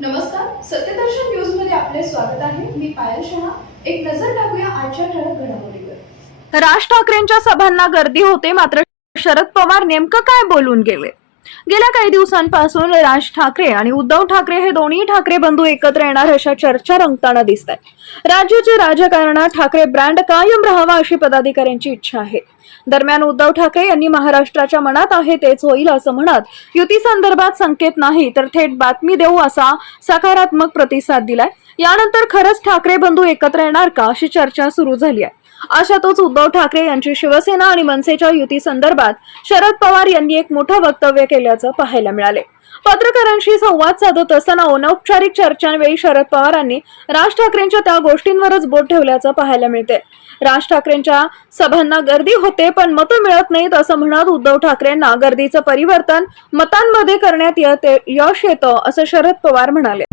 नमस्कार सत्यदर्शन न्यूजमध्ये आपले स्वागत आहे. मी पायल शहा. एक नजर टाकूया आजच्या ठळक घडामोडीवर. राज ठाकरेंच्या सभांना गर्दी होते मात्र शरद पवार नेमकं काय बोलून गेले? गेल्या काही दिवसांपासून राज ठाकरे आणि उद्धव ठाकरे हे दोन्ही ठाकरे बंधू एकत्र येणार अशा चर्चा रंगताना दिसत आहेत. राज्याच्या राजकारणात ठाकरे ब्रँड कायम राहावा अशी पदाधिकाऱ्यांची इच्छा आहे. दरम्यान उद्धव ठाकरे यांनी महाराष्ट्राच्या मनात आहे तेच होईल असं म्हणत युती संदर्भात संकेत नाही तर थेट बातमी देऊ असा सकारात्मक प्रतिसाद दिलाय. यानंतर खरंच ठाकरे बंधू एकत्र येणार का अशी चर्चा सुरू झाली आहे. अशातच उद्धव ठाकरे यांची शिवसेना आणि मनसेच्या युती संदर्भात शरद पवार यांनी एक मोठं वक्तव्य केल्याचं पाहायला मिळाले. पत्रकारांशी संवाद साधत असताना अनौपचारिक चर्चांवेळी शरद पवारांनी राज ठाकरेंच्या त्या गोष्टींवरच बोट ठेवल्याचं पाहायला मिळते राज ठाकरेंच्या सभांना गर्दी होते पण मतं मिळत नाहीत असं म्हणत उद्धव ठाकरेंना गर्दीचं परिवर्तन मतांमध्ये करण्यात येते यश येतं असं शरद पवार म्हणाले.